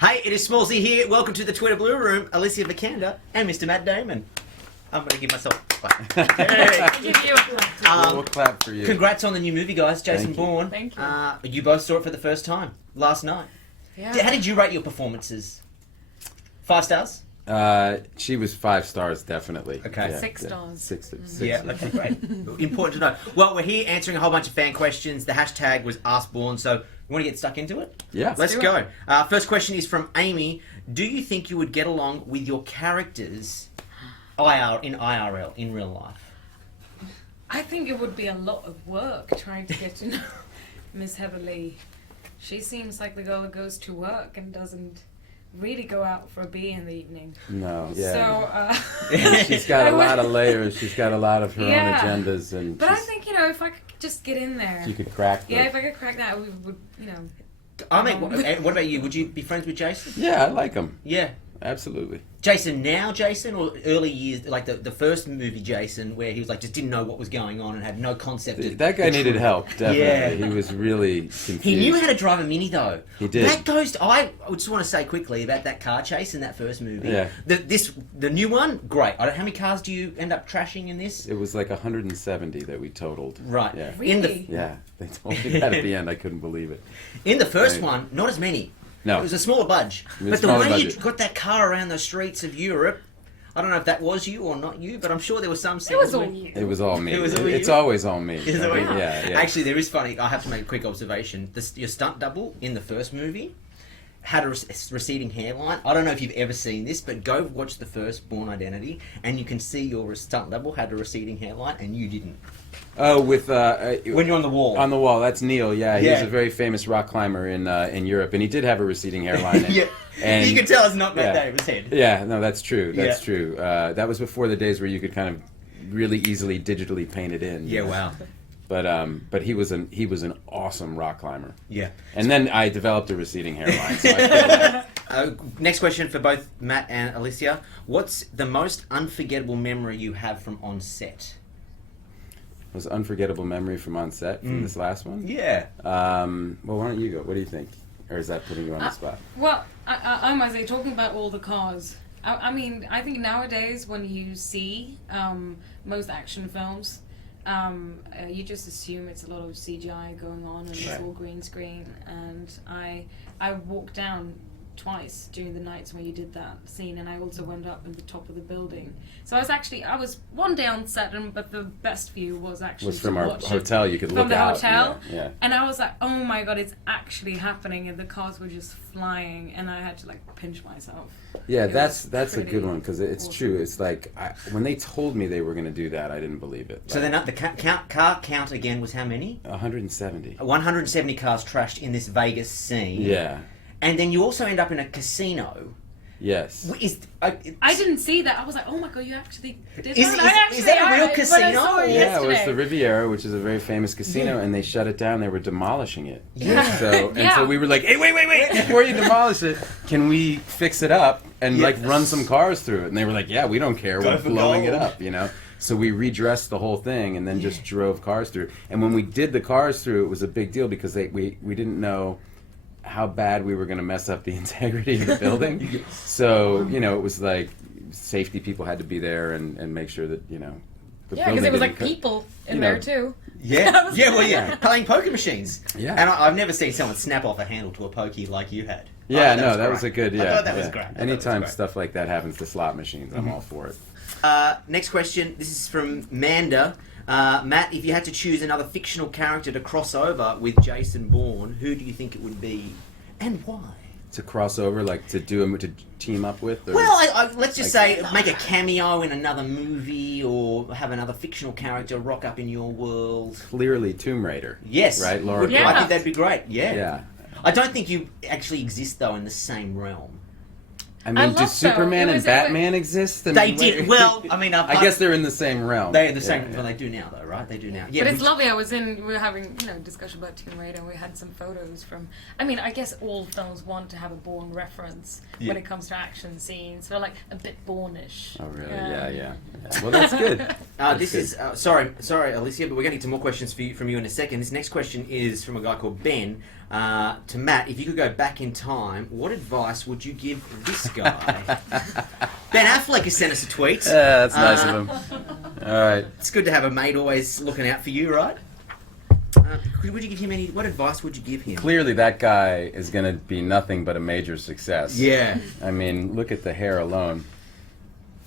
Hey, it is Smallsy here. Welcome to the Twitter Blue Room. Alicia Vikander and Mr. Matt Damon. I'm going to give myself a clap. Hey. We'll clap for you. Congrats on the new movie, guys. Jason Bourne. Thank you. You both saw it for the first time last night. Yeah. How did you rate your performances? 5 stars? She was 5 stars, definitely. Okay. Yeah, 6 stars. Six. Yeah, okay, great. Important to know. Well, we're here answering a whole bunch of fan questions. The hashtag was AskBourne, so you want to get stuck into it? Yeah. Let's do go. First question is from Amy. Do you think you would get along with your characters IRL, in real life? I think it would be a lot of work trying to get to know Miss Heatherly. She seems like the girl that goes to work and doesn't really go out for a beer in the evening. No, yeah. So, She's got a lot of layers. She's got a lot of her Yeah. own agendas, and but I think, if I could just get in there. you could crack. Yeah, if I could crack that, we would, I mean, what about you? Would you be friends with Jason? Yeah, I like him. Yeah. Absolutely. Jason, or early years, like the first movie Jason, where he was like just didn't know what was going on and had no concept of That guy needed help. Definitely. Yeah. He was really confused. He knew how to drive a Mini though. He did. That goes to, I just want to say quickly about that car chase in that first movie. Yeah. The new one, great. How many cars do you end up trashing in this? It was like 170 that we totaled. Right. Yeah. Really? Yeah. They told me that at the end. I couldn't believe it. In the first Right. one, not as many. No. It was a smaller budge. It was But the smaller way you budget. got that car around the streets of Europe, I don't know if that was you or not you, but I'm sure there was some it was scenes all where- you. It was all me. It was all It's you? always all me. Is it I all mean, you? yeah. Actually, there is funny. I have to make a quick observation. Your stunt double in the first movie had a receding hairline. I don't know if you've ever seen this, but go watch the first Bourne Identity, and you can see your stunt double had a receding hairline, and you didn't. Oh, with When you're on the wall. on the wall. That's Neil. Yeah, he's Yeah. a very famous rock climber in Europe, and he did have a receding hairline. And, Yeah. and You can tell it's not yeah. that David's head. Yeah, no, that's true. That's Yeah. true. That was before the days where you could kind of really easily digitally paint it in. Yeah, wow. But he was an awesome rock climber. Yeah. And then I developed a receding hairline. So I feel like, Next question for both Matt and Alicia. What's the most unforgettable memory you have from on set? was an unforgettable memory from on set from this last one. Yeah. Well, why don't you go? What do you think? Or is that putting you on the spot? Well, I must say, talking about all the cars, I mean, I think nowadays when you see most action films, you just assume it's a lot of CGI going on and it's Right. all green screen. And I walked down twice during the nights when you did that scene, and I also went up in the top of the building. So I was one day on set, but the best view was actually Was from to our watch it hotel. You could from look the out. hotel. Yeah. And I was like, oh my god, it's actually happening, and the cars were just flying, and I had to like pinch myself. Yeah, It that's was a good pretty one because it's awesome. true. It's like when they told me they were going to do that, I didn't believe it. So then the car count again was how many? 170. 170 cars trashed in this Vegas scene. Yeah. And then you also end up in a casino. Yes. I didn't see that. I was like, oh my god, you actually did Is- that. is that a real But I casino? saw it Yeah, it was yesterday. the Riviera, which is a very famous casino, Yeah. and they shut it down. They were demolishing it. Yeah. So Yeah. so we were like, hey, wait! Before you demolish it, can we fix it up and like run some cars through it? And they were like, yeah, we don't care. Go We're for blowing gold. it up, So we redressed the whole thing and then just drove cars through. And when we did the cars through, it was a big deal because we didn't know how bad we were going to mess up the integrity of the building. So, it was like safety people had to be there and make sure that, the Yeah, because building it was like didn't co- people in you there know. too. Yeah, playing poker machines. Yeah. And I've never seen someone snap off a handle to a pokey like you had. Yeah, I thought no, that great. was a good, yeah. I thought that was yeah. great. I thought that was Anytime great. stuff like that happens to slot machines, I'm all for it. Next question. This is from Manda. Matt, if you had to choose another fictional character to cross over with Jason Bourne, who do you think it would be, and why? To cross over, like to team up with? Or, Well, let's just Like- say make a cameo in another movie, or have another fictional character rock up in your world. clearly Tomb Raider. Yes, Right, Laura Yeah. I think that'd be great. Yeah. Yeah. I don't think you actually exist though in the same realm. I mean, I do love Superman though. It and was- Batman exist? I They mean, did well. I mean, I guess they're in the same realm. they're the same. Yeah, Well, they do now, though, right? They do now. Yeah, But it's which- lovely. We were having, discussion about Tomb Raider, and we had some photos from. I mean, I guess all films want to have a Bourne reference when it comes to action scenes. So like a bit Bourne-ish. Oh, really? Yeah. Well, that's good. This is sorry, Alicia, but we're going to get to more questions from you in a second. This next question is from a guy called Ben. To Matt, if you could go back in time, what advice would you give this guy? Ben Affleck has sent us a tweet. Yeah, that's nice of him. All right. It's good to have a mate always looking out for you, right? Would you give him what advice would you give him? Clearly, that guy is going to be nothing but a major success. Yeah. I mean, look at the hair alone.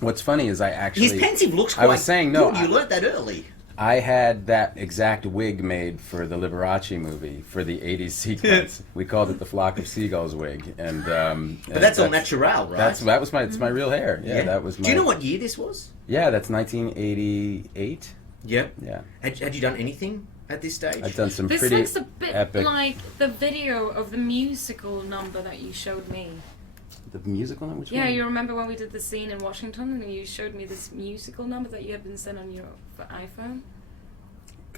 What's funny is I actually... His pensive looks quite I was saying, no, good. You learnt that early. I had that exact wig made for the Liberace movie, for the 80s sequence. We called it the Flock of Seagulls wig. And but that's all natural, right? That was it's my real hair. Yeah, that was my... Do you know what year this was? Yeah, that's 1988. Yep. Yeah. Had you done anything at this stage? I've done some This pretty looks a bit epic... like the video of the musical number that you showed me. The musical number? Which Yeah, one? you remember when we did the scene in Washington and you showed me this musical number that you had been sent on your iPhone?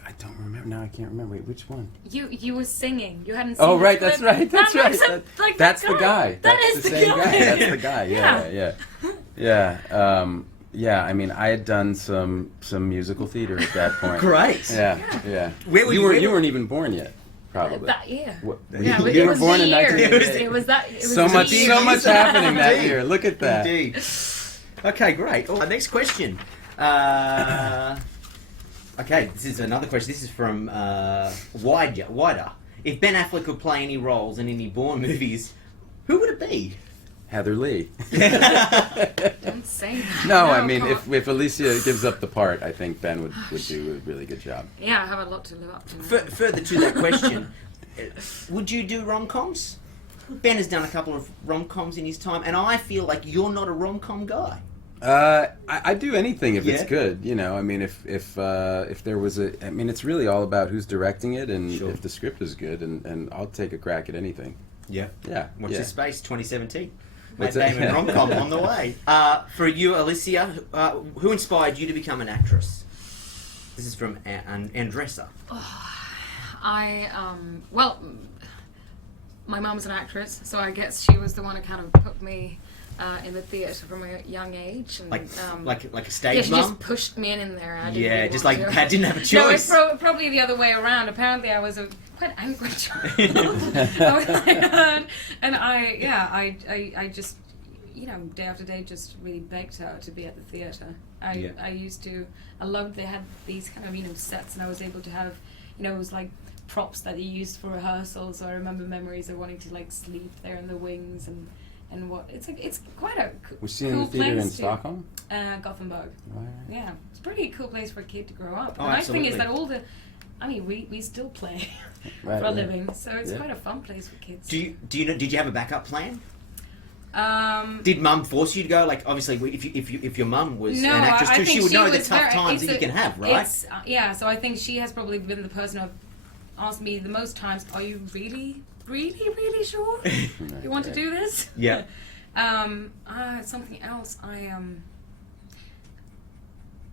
I don't remember. Now I can't remember. Wait, which one? You were singing. You hadn't seen Oh, the right, clip. that's right, that's That right. looks like That's that the guy. That That's is the the same guy. guy. That's the guy. Yeah. I mean, I had done some musical theater at that point. Great. Yeah. Where were you you? weren't, you weren't even born yet, probably. That year. What- Yeah, you it were was born the in year. 1988. It was that. It was So the much year. happening that year. Look at that. Indeed. Okay, great. Next question. Okay, this is another question. This is from Wider. If Ben Affleck could play any roles in any Bourne movies, who would it be? Heather Lee. Don't say that. No, I mean, come on. if Alicia gives up the part, I think Ben would do a really good job. Yeah, I have a lot to live up to. Further to that question, would you do rom-coms? Ben has done a couple of rom-coms in his time, and I feel like you're not a rom-com guy. I do anything if it's Yeah. good, you know. I mean, if there was I mean, it's really all about who's directing it and Sure. if the script is good, and I'll take a crack at anything. Yeah. Yeah. Watch yeah. this space, 2017. Matt What's that? Damon rom-com on the way. For you, Alicia, who inspired you to become an actress? This is from Andressa. Well, my mum's an actress, so I guess she was the one who kind of put me in the theatre from a young age. And, Like a yeah, stage she mum? just pushed me in there. I didn't Yeah, really just want like to. I didn't have a No, it's choice. probably the other way around. Apparently, I was a quite angry child. And I just, day after day, just really begged her to be at the theatre. I loved they had these kind of, sets, and I was able to have, it was like props that you used for rehearsals. So I remember memories of wanting to like sleep there in the wings and what it's quite a Was she in cool the theater place in to- Stockholm? Gothenburg. Right. Yeah, it's a pretty cool place for a kid to grow up. Oh, The nice thing is absolutely. that we still play Right, for a right. living, so it's Yeah. quite a fun place for kids. Did you have a backup plan? Um, Did mum force you to go? Like, obviously, if your mum was no, an actress I too, think she would know the was tough very- times it's that you a- can have, right? It's, so I think she has probably been the person who've asked me the most times, are you really, really, really sure you want to do this? Yeah. Something else.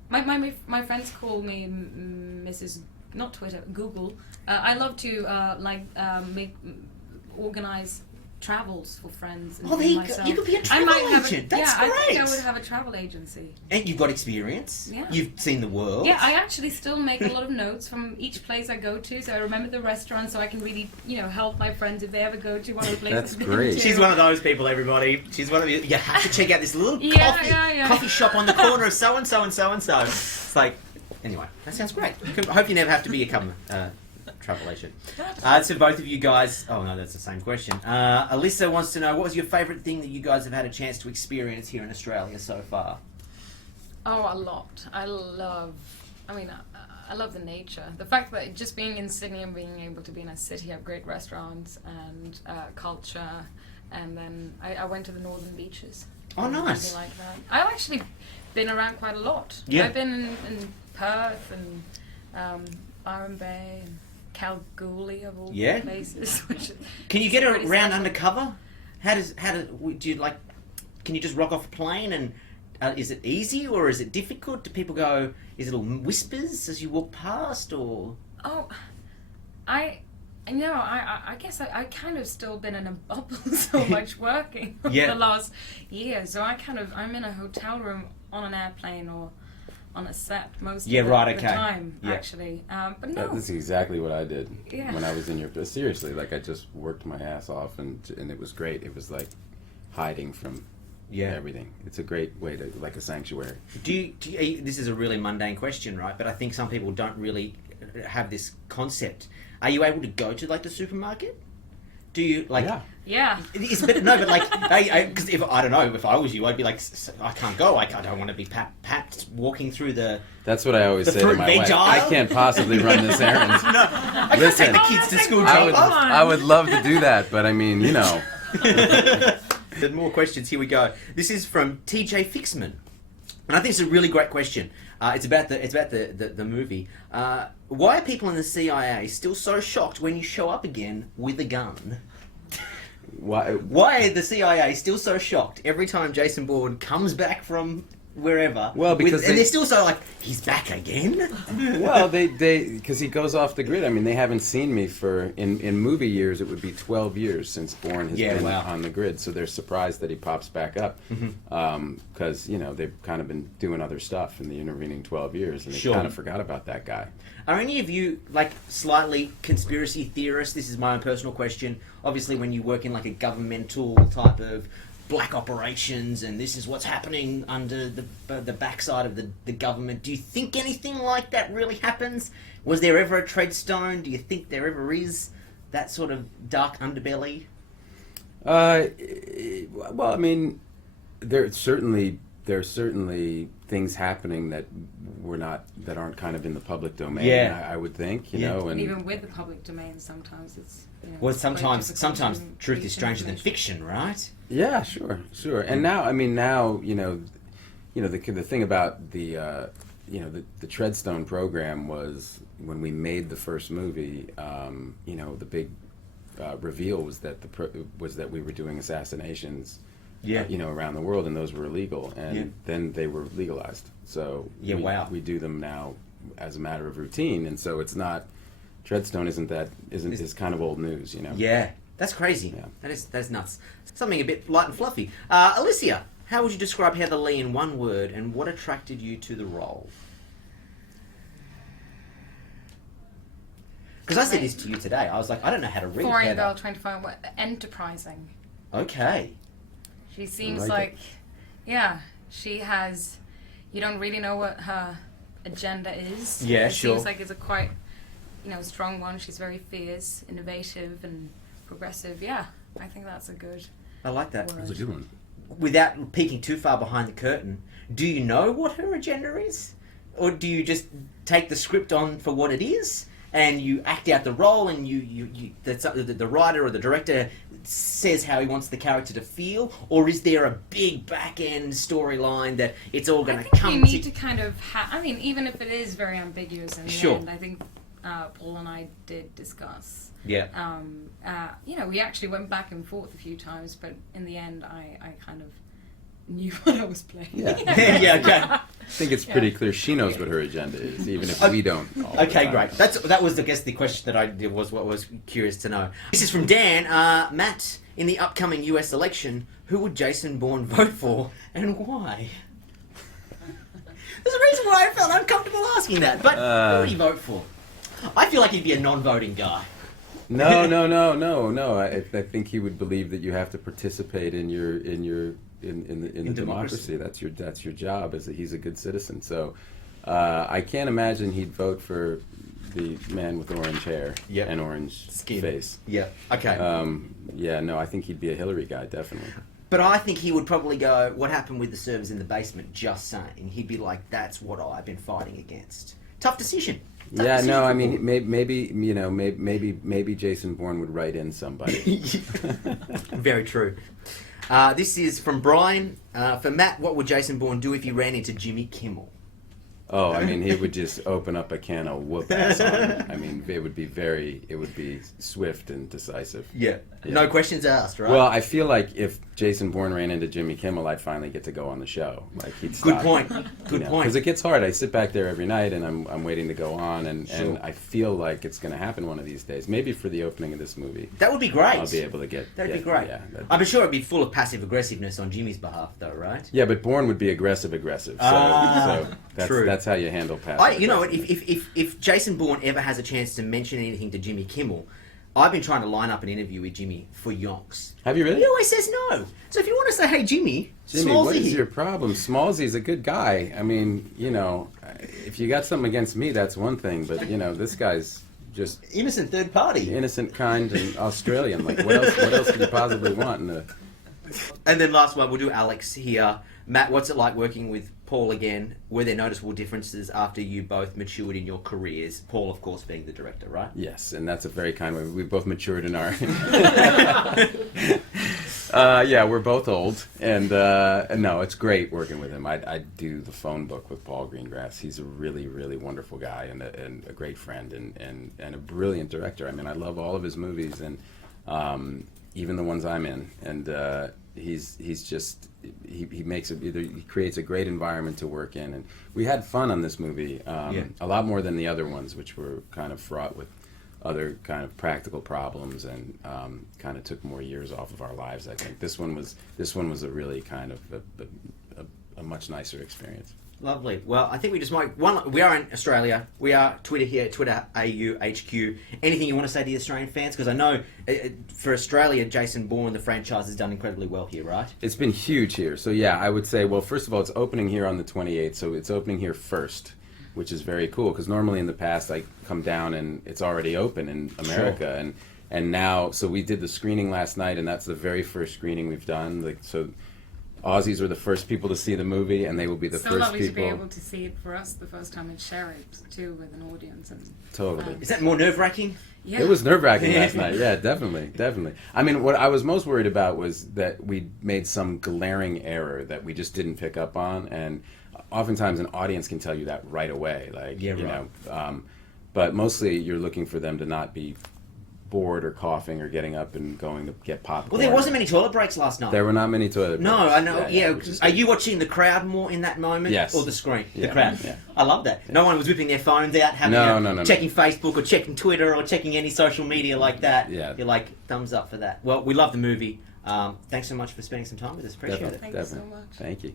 My friends call me Mrs. Not Twitter, Google. I love to organize travels for friends. And Oh, there you go. myself. You could be a I travel might have agent. That's I think I great. would have a travel agency. And you've got experience. Yeah. You've seen the world. Yeah, I actually still make a lot of notes from each place I go to, so I remember the restaurant, so I can really, help my friends if they ever go to one of the places. That's they've been great. to. She's one of those people, everybody. She's one of you. You have to check out this little Yeah. coffee shop on the corner of so and so and so and so. It's like, anyway, that sounds great. I hope you never have to become a travel agent. So both of you guys. Oh no, that's the same question. Alyssa wants to know, what was your favourite thing that you guys have had a chance to experience here in Australia so far? Oh, a lot. I love the nature. The fact that just being in Sydney and being able to be in a city of great restaurants and culture, and then I went to the northern beaches. Oh, nice. Really like that. I've actually been around quite a lot. Yeah. I've been in Perth and Byron Bay and Kalgoorlie of all Yeah. places. Which Can you is get pretty around special. undercover? Do you like? Can you just rock off a plane and? Is it easy or is it difficult? Do people go? Is it all whispers as you walk past, or? Oh, I guess I kind of still been in a bubble so much working for Yeah. the last year. So I'm in a hotel room on an airplane or on a set most Yeah, of right, the okay. time, Yeah. actually. But no. That's exactly what I did Yeah. when I was in your. Seriously, like I just worked my ass off, and it was great. It was like hiding from everything. It's a great way to, like a sanctuary. This is a really mundane question, right? But I think some people don't really have this concept. Are you able to go to like the supermarket? Do you like? Yeah. But like, because if I don't know, if I was you, I'd be like, I can't go. I don't want to be pat walking through the. That's what I always The say to fruit my veg wife. aisle? I can't possibly run this errand. I can't Listen, take the kids to school. I would love to do that, but I mean, you know. There's more questions. Here we go. This is from TJ Fixman, and I think it's a really great question. It's about the movie. Why are people in the CIA still so shocked when you show up again with a gun? Why are the CIA still so shocked every time Jason Bourne comes back from wherever? Well, because and they're still so like, he's back again. Well, because he goes off the grid. I mean, they haven't seen me in movie years. It would be 12 years since Bourne has been on the grid. So they're surprised that he pops back up because they've kind of been doing other stuff in the intervening 12 years, and they kind of forgot about that guy. Are any of you like slightly conspiracy theorists? This is my own personal question. Obviously, when you work in like a governmental type of black operations and this is what's happening under the backside of the government, do you think anything like that really happens? Was there ever a Treadstone? Do you think there ever is that sort of dark underbelly? Well, I mean, there are certainly things happening that aren't kind of in the public domain. Yeah. I would think, you know, and even with the public domain, sometimes it's. Well, it's quite sometimes difficult to truth is reach stranger than information. fiction, right? Yeah, sure. And now, the thing about the Treadstone program was when we made the first movie. The big reveal was that we were doing assassinations. Around the world, and those were illegal, and then they were legalized. So we do them now as a matter of routine, and so it's not. Treadstone is kind of old news, you know. Yeah, that's crazy. Yeah. That is nuts. Something a bit light and fluffy. Alicia, how would you describe Heather Lee in one word, and what attracted you to the role? Because I said this to you today. I was like, I don't know how to read Foreign Heather. girl trying to find what enterprising. Okay. She seems like she has. You don't really know what her agenda is. Yeah, it sure. Seems like it's a quite, strong one. She's very fierce, innovative, and progressive. Yeah, I think that's a good. I like that. word. That's a good one. Without peeking too far behind the curtain, do you know what her agenda is? Or do you just take the script on for what it is and you act out the role and the writer or the director says how he wants the character to feel? Or is there a big back-end storyline that it's all going to come I think you need to kind of even if it is very ambiguous in the end, I think Paul and I did discuss. Yeah. We actually went back and forth a few times, but in the end, I kind of knew what I was playing. Yeah. Yeah, okay. I think it's pretty clear she knows what her agenda is, even if we don't. all the Okay, time. great. That was, I guess, the question that I did was what was curious to know. This is from Dan. Matt, in the upcoming US election, who would Jason Bourne vote for and why? There's a reason why I felt uncomfortable asking that, but who would he vote for? I feel like he'd be a non-voting guy. No. I think he would believe that you have to participate in the democracy. That's your job. He's a good citizen. So I can't imagine he'd vote for the man with orange hair and orange Skin. face. Yeah. Okay. I think he'd be a Hillary guy, definitely. But I think he would probably go, what happened with the servers in the basement, just saying. He'd be like, that's what I've been fighting against. Tough decision. Maybe Jason Bourne would write in somebody. Very true. This is from Brian. For Matt, what would Jason Bourne do if he ran into Jimmy Kimmel? Oh, I mean, he would just open up a can of whoop ass on him. I mean, it would be swift and decisive. Yeah. No questions asked, right? Well, I feel like if Jason Bourne ran into Jimmy Kimmel, I'd finally get to go on the show. Like he'd Good stop. point. Good point. Because it gets hard. I sit back there every night, and I'm waiting to go on, and Sure. I feel like it's going to happen one of these days. Maybe for the opening of this movie, That would be great. I'll be able to get. That'd be great. Yeah, I'm sure it'd be full of passive aggressiveness on Jimmy's behalf, though, right? yeah, but Bourne would be aggressive. So, Ah, so true. that's how you handle passive. You know what? If Jason Bourne ever has a chance to mention anything to Jimmy Kimmel, I've been trying to line up an interview with Jimmy for yonks. Have you really? He always says no. So if you want to say, hey, Jimmy, Jimmy, Smallsy what is here. your problem? Smallsy's a good guy. I mean, you know, if you got something against me, that's one thing. But you know, this guy's just Innocent third party. innocent, kind, and Australian. Like, what else? What else could you possibly want? And then last one, we'll do Alex here. Matt, what's it like working with Paul again? Were there noticeable differences after you both matured in your careers? Paul, of course, being the director, right? Yes, and that's a very kind way. We both matured in our. Yeah, we're both old, and no, it's great working with him. I do the phone book with Paul Greengrass. He's a really, really wonderful guy and a great friend and a brilliant director. I mean, I love all of his movies and even the ones I'm in. And he's just he makes it either he creates a great environment to work in, and we had fun on this movie a lot more than the other ones, which were kind of fraught with other kind of practical problems and kind of took more years off of our lives. I think this one was a really kind of a much nicer experience. Lovely. Well, I think we just might... we are in Australia. We are Twitter here, Twitter AU HQ. Anything you want to say to the Australian fans? Because I know for Australia, Jason Bourne, the franchise, has done incredibly well here, right? It's been huge here. So yeah, I would say, well, first of all, it's opening here on the 28th, so it's opening here first, which is very cool. Because normally in the past, I come down and it's already open in America, Sure. and now, so we did the screening last night, and that's the very first screening we've done. Like, so Aussies were the first people to see the movie, and they will be the So first lovely people. to be able to see it for us the first time and share it too with an audience. And Totally. Is that more nerve-wracking? yeah. It was nerve-wracking last night. Yeah, definitely. I mean, what I was most worried about was that we made some glaring error that we just didn't pick up on, and oftentimes an audience can tell you that right away. Like, Yeah, you right. know, but mostly you're looking for them to not be bored or coughing or getting up and going to get popcorn. Well, there wasn't many toilet breaks last night. There were not many toilet No, breaks. I know. Yeah, which is are good. you watching the crowd more in that moment, Yes. or the screen? The Yeah, crowd. yeah. I love that. No one was whipping their phones out, having No. checking Facebook or checking Twitter or checking any social media like that. Yeah. You're like thumbs up for that. Well, we love the movie. Thanks so much for spending some time with us. Appreciate Definitely, it. Thank you so definitely. much. Thank you.